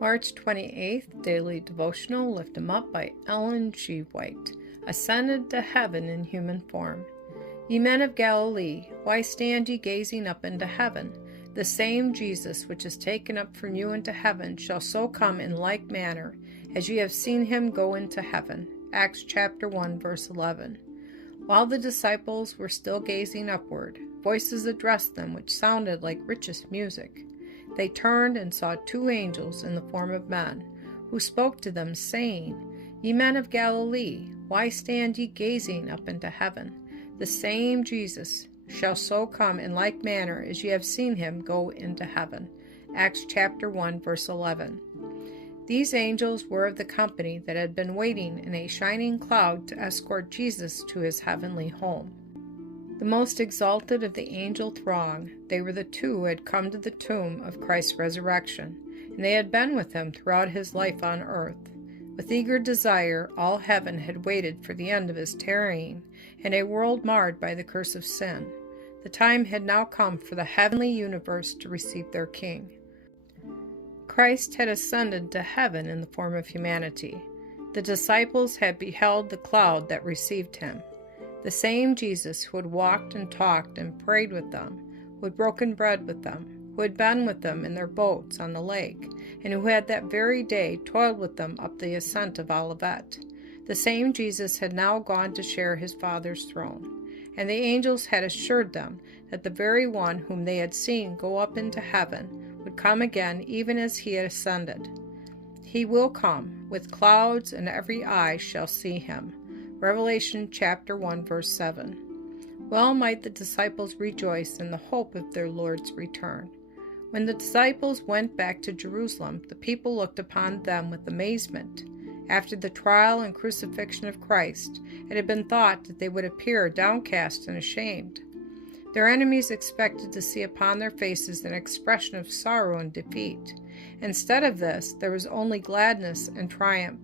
March 28th, Daily Devotional, Lift 'Em Up by Ellen G. White. Ascended to heaven in human form. Ye men of Galilee, why stand ye gazing up into heaven? The same Jesus which is taken up from you into heaven shall so come in like manner, as ye have seen him go into heaven. Acts chapter 1, verse 11. While the disciples were still gazing upward, voices addressed them which sounded like richest music. They turned and saw two angels in the form of men, who spoke to them, saying, Ye men of Galilee, why stand ye gazing up into heaven? The same Jesus shall so come in like manner as ye have seen him go into heaven. Acts chapter 1, verse 11. These angels were of the company that had been waiting in a shining cloud to escort Jesus to his heavenly home. The most exalted of the angel throng, they were the two who had come to the tomb of Christ's resurrection, and they had been with him throughout his life on earth. With eager desire, all heaven had waited for the end of his tarrying, in a world marred by the curse of sin. The time had now come for the heavenly universe to receive their King. Christ had ascended to heaven in the form of humanity. The disciples had beheld the cloud that received him. The same Jesus who had walked and talked and prayed with them, who had broken bread with them, who had been with them in their boats on the lake, and who had that very day toiled with them up the ascent of Olivet. The same Jesus had now gone to share his Father's throne, and the angels had assured them that the very one whom they had seen go up into heaven would come again even as he had ascended. He will come with clouds, and every eye shall see him. Revelation chapter 1, verse 7. Well might the disciples rejoice in the hope of their Lord's return. When the disciples went back to Jerusalem, the people looked upon them with amazement. After the trial and crucifixion of Christ, it had been thought that they would appear downcast and ashamed. Their enemies expected to see upon their faces an expression of sorrow and defeat. Instead of this, there was only gladness and triumph.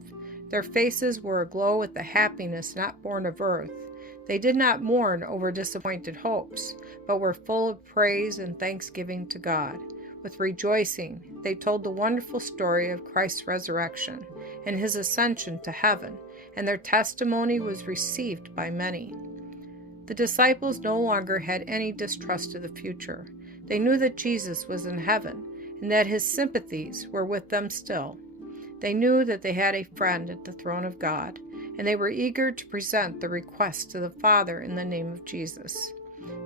Their faces were aglow with the happiness not born of earth. They did not mourn over disappointed hopes, but were full of praise and thanksgiving to God. With rejoicing, they told the wonderful story of Christ's resurrection and his ascension to heaven, and their testimony was received by many. The disciples no longer had any distrust of the future. They knew that Jesus was in heaven, and that his sympathies were with them still. They knew that they had a friend at the throne of God, and they were eager to present the request to the Father in the name of Jesus.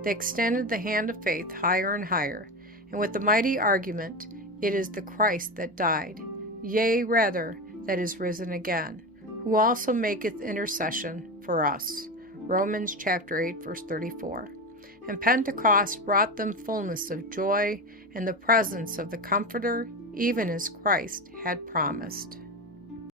They extended the hand of faith higher and higher, and with the mighty argument, It is the Christ that died, yea, rather, that is risen again, who also maketh intercession for us. Romans chapter 8, verse 34. And Pentecost brought them fullness of joy and the presence of the Comforter, even as Christ had promised.